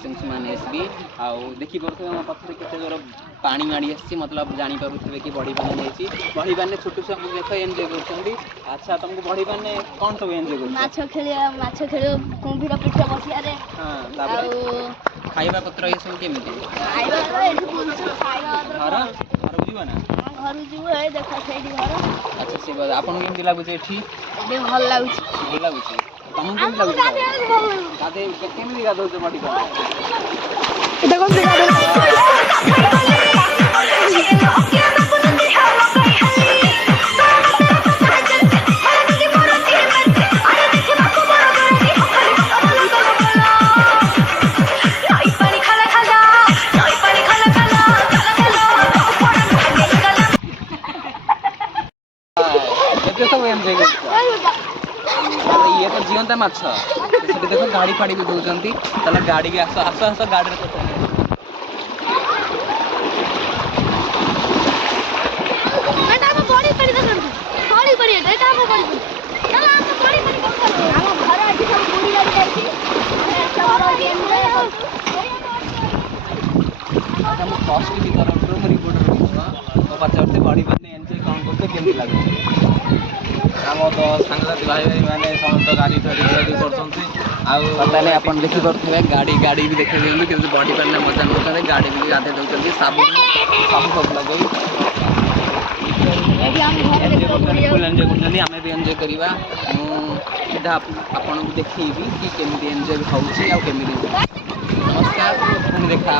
Patients मैंने भी आउ देखी पड़े मो पाखे केते जोर पानी माड़ी आसी मतलब जानी पारुथे कि बड़ी पानी जाइए बड़ी पानी छोट छुआ देख एंजॉय कर। अच्छा तुमको बड़ी पानी कौन सब एंजॉय कर माछ खेल कुंभीर पीठ बसिया रे खाइबा पत्र ये सब केमिति घर घर जीवा ना घर जीव ए देख सेठी घर। अच्छा से बात आपन केमिति लागु छै एठी भल लागु छै भल लागु छै तुमको केमिति लागु छै गाधे केमिति गाधो छ बड़ी पानी देखो से सब एंजॉय कर ये तो जीवंत माछ सेठी देखो गाड़ी फाड़ी भी दउचंती तला गाड़ी के आस आस आस गाड़ी रे बेटा हम बड़ी पड़ी बड़ी बड़ी बेटा हम बड़ी चल हम बड़ी हम घर आके सब पूरी लग जाई हम कॉस्ट की तरफ से रिपोर्टर तो पचारते बड़ी बने एंजॉय कौन करते केमिति लागो आम तो सांगसाथी भाई भाई मैंने समस्त गाड़ी फेरी रेडी पता अपन देखी पड़े गाड़ी गाड़ी भी देखे दिखते कि बड़ी पानी मजा नौकर गाड़ी भी गाधे दौरान साबुन सब लगे फुल एंजॉय कर आम भी एंजॉय करवा सीधा आपन को देखी कि केमी एंजॉय होमि नमस्कार पुणी देखा।